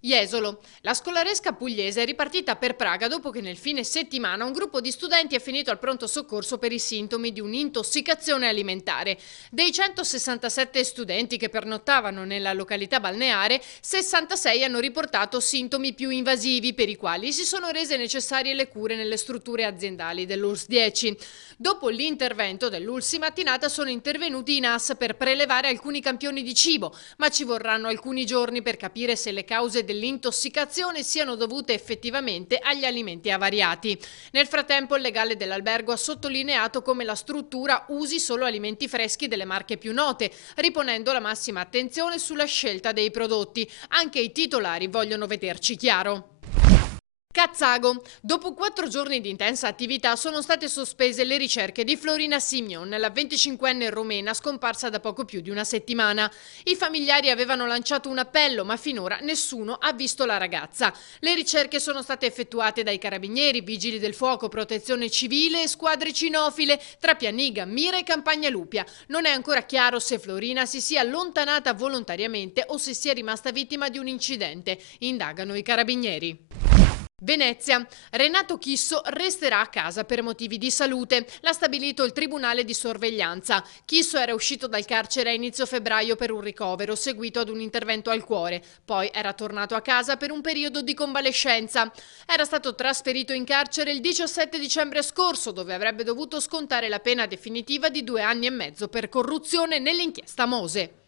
Jesolo. La scolaresca pugliese è ripartita per Praga dopo che nel fine settimana un gruppo di studenti è finito al pronto soccorso per i sintomi di un'intossicazione alimentare. Dei 167 studenti che pernottavano nella località balneare, 66 hanno riportato sintomi più invasivi per i quali si sono rese necessarie le cure nelle strutture aziendali dell'ULSS 10. Dopo l'intervento dell'ULSS mattinata sono intervenuti i NAS per prelevare alcuni campioni di cibo, ma ci vorranno alcuni giorni per capire se le cause dell'intossicazione siano dovute effettivamente agli alimenti avariati. Nel frattempo il legale dell'albergo ha sottolineato come la struttura usi solo alimenti freschi delle marche più note, riponendo la massima attenzione sulla scelta dei prodotti. Anche i titolari vogliono vederci chiaro. Cazzago. Dopo 4 giorni di intensa attività sono state sospese le ricerche di Florina Simion, la 25enne rumena scomparsa da poco più di una settimana. I familiari avevano lanciato un appello, ma finora nessuno ha visto la ragazza. Le ricerche sono state effettuate dai carabinieri, vigili del fuoco, protezione civile e squadre cinofile tra Pianiga, Mira e Campagna Lupia. Non è ancora chiaro se Florina si sia allontanata volontariamente o se sia rimasta vittima di un incidente. Indagano i carabinieri. Venezia. Renato Chisso resterà a casa per motivi di salute. L'ha stabilito il Tribunale di Sorveglianza. Chisso era uscito dal carcere a inizio febbraio per un ricovero seguito ad un intervento al cuore. Poi era tornato a casa per un periodo di convalescenza. Era stato trasferito in carcere il 17 dicembre scorso, dove avrebbe dovuto scontare la pena definitiva di 2 anni e mezzo per corruzione nell'inchiesta Mose.